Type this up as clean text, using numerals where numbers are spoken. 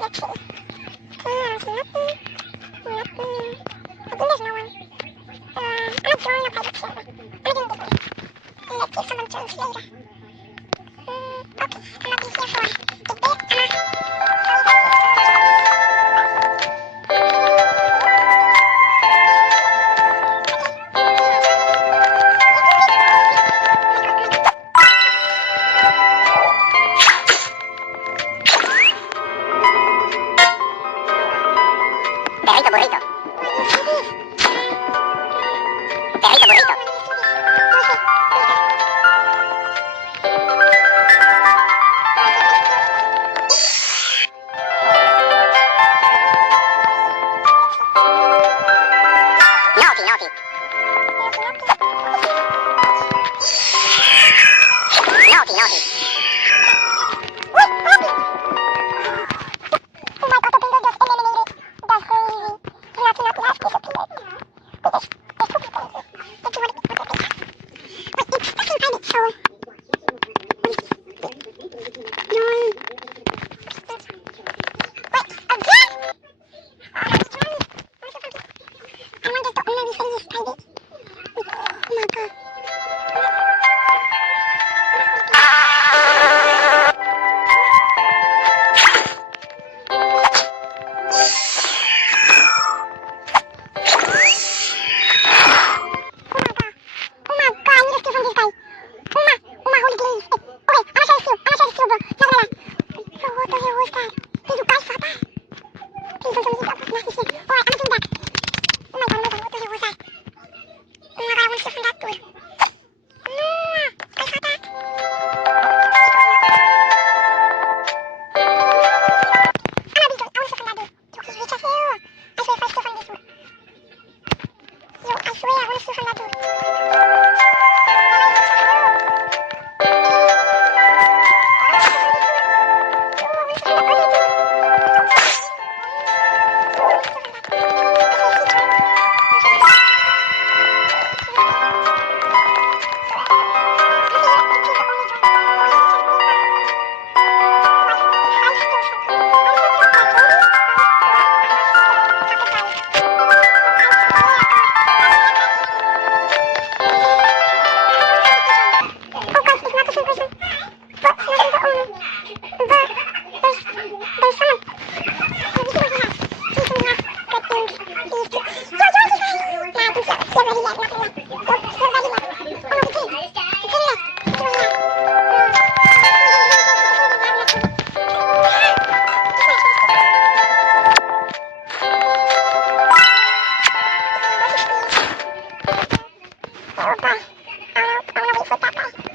let's see. There's nothing. Nothing. I think there's no one. I'm not joining a private server. I'm doing this one. Let's see if someone joins later. Okay, I'm not be here for a bit. Perrito burrito. Perrito burrito. Naughty, naughty. Naughty, naughty. Oh my god, the bingo just eliminated. That's crazy. Naughty, naughty has disappeared. There's two people in here. If you want to be wait, it's stuck in private, so... No. Wait, again? Oh, that's Charlie. I wonder if the owner is saying he's private. Oh my god. Bye. I'm gonna wait for that guy.